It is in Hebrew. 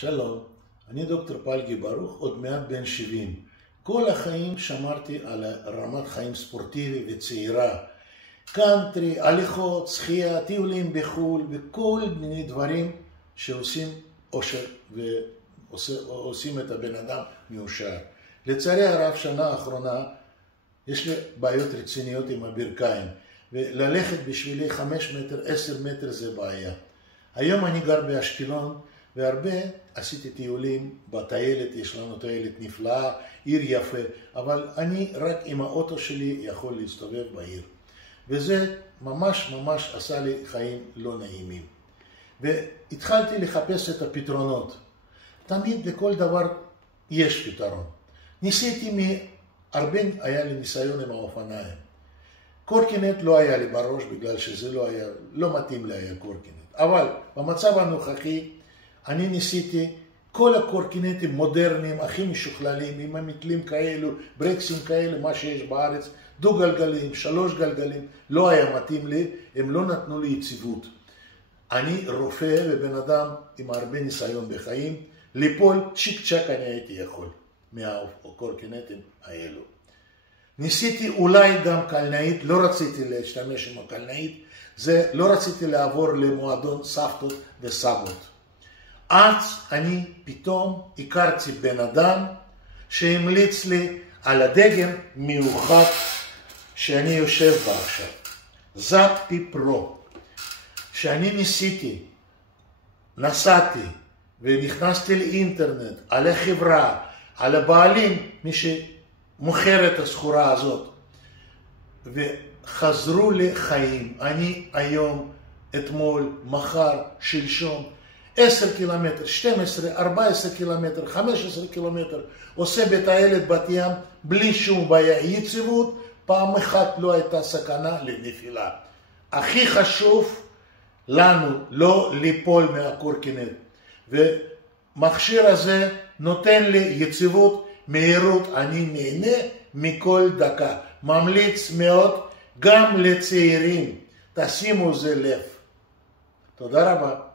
שלום, אני דוקטור פלגי ברוך, עוד מעט בן 70. כל החיים שמרתי על רמת חיים ספורטיבי וצעירה. קאנטרי, הליכות, שחייה, טיולים בחו"ל וכל מיני דברים שעושים אושר ועושים את הבן אדם מאושר. לצערי הרב, שנה האחרונה יש לי בעיות רציניות עם הברכיים, וללכת בשבילי 5 מטר, 10 מטר זה בעיה. היום אני גר באשקלון, והרבה עשיתי טיולים בטיילת, יש לנו טיילת נפלאה, עיר יפה, אבל אני רק עם האוטו שלי יכול להסתובב בעיר. וזה ממש עשה לי חיים לא נעימים. והתחלתי לחפש את הפתרונות. תמיד לכל דבר יש פתרון. ניסיתי הרבה היה לי ניסיון עם האופניים. קורקינט לא היה לי בראש בגלל שזה לא מתאים לי היה קורקינט. אבל במצב הנוכחי אני ניסיתי כל הקורקינטים מודרניים, הכי משוכללים, עם המתלים כאלו, ברקסים כאלו, מה שיש בארץ, דו גלגלים, 3 גלגלים, לא היה מתאים לי, הם לא נתנו לי יציבות. אני רופא ובן אדם עם הרבה ניסיון בחיים, ליפול צ'יק צ'ק אני הייתי יכול מהקורקינטים האלו. ניסיתי אולי גם קלנאית, לא רציתי להשתמש עם הקלנאית, לא רציתי לעבור למועדון סבתות וסבות. אז אני פתאום הכרתי בן אדם שהמליץ לי על הדגם מיוחד שאני יושב בה עכשיו. זאפי פרו. שאני ניסיתי, נסעתי ונכנסתי לאינטרנט, על החברה, על הבעלים, מי שמוכר את הסחורה הזאת. וחזרו לחיים. אני היום, אתמול, מחר, שלשום, 10 קילומטר, 12, 14 קילומטר, 15 קילומטר, עושה בטיילת בת ים בלי שום בעיה. יציבות, פעם אחת לא הייתה סכנה לנפילה. הכי חשוב לנו לא ליפול מהקורקינט. ומכשיר הזה נותן לי יציבות, מהירות, אני נהנה מכל דקה. ממליץ מאוד גם לצעירים. תשימו זה לב. תודה רבה.